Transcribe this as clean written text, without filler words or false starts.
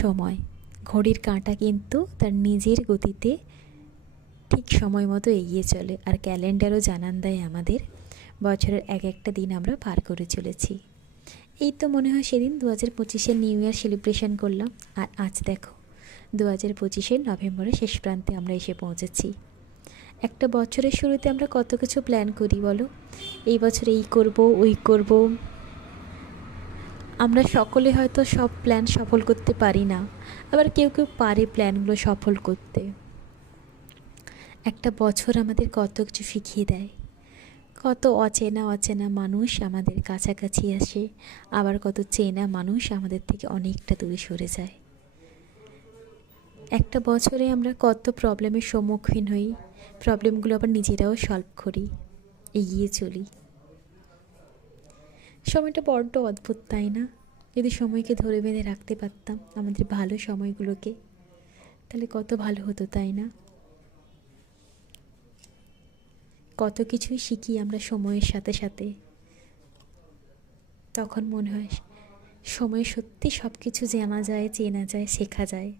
সময়। ঘড়ির কাঁটা কিন্তু তার নিজের গতিতে ঠিক সময় মতো এগিয়ে চলে, আর ক্যালেন্ডারও জানান দেয় আমাদের বছরের এক একটা দিন আমরা পার করে চলেছি। এই তো মনে হয় সেদিন 2025-এর নিউ ইয়ার সেলিব্রেশন করলাম, আর আজ দেখো 2025-এর নভেম্বরের শেষ প্রান্তে আমরা এসে পৌঁছেছি। একটা বছরের শুরুতে আমরা কত কিছু প্ল্যান করি বলো, এই বছর এই করব ওই করব। আমরা সকলে হয়তো সব প্ল্যান সফল করতে পারি না, আবার কেউ কেউ পারে প্ল্যানগুলো সফল করতে। একটা বছর আমাদের কত কিছু শিখিয়ে দেয়, কত অচেনা অচেনা মানুষ আমাদের কাছাকাছি আসে, আবার কত চেনা মানুষ আমাদের থেকে অনেকটা দূরে সরে যায়। একটা বছরে আমরা কত প্রবলেমের সম্মুখীন হই, প্রবলেমগুলো আবার নিজেরাও সলভ করি, এগিয়ে চলি। সময়টা বড্ড অদ্ভুত, তাই না? যদি সময়কে ধরে বেঁধে রাখতে পারতাম আমাদের ভালো সময়গুলোকে, তাহলে কত ভালো হতো, তাই না? কত কিছুই শিখি আমরা সময়ের সাথে সাথে। তখন মনে হয় সময়ে সত্যি সব কিছু জানা যায়, চেনা যায়, শেখা যায়।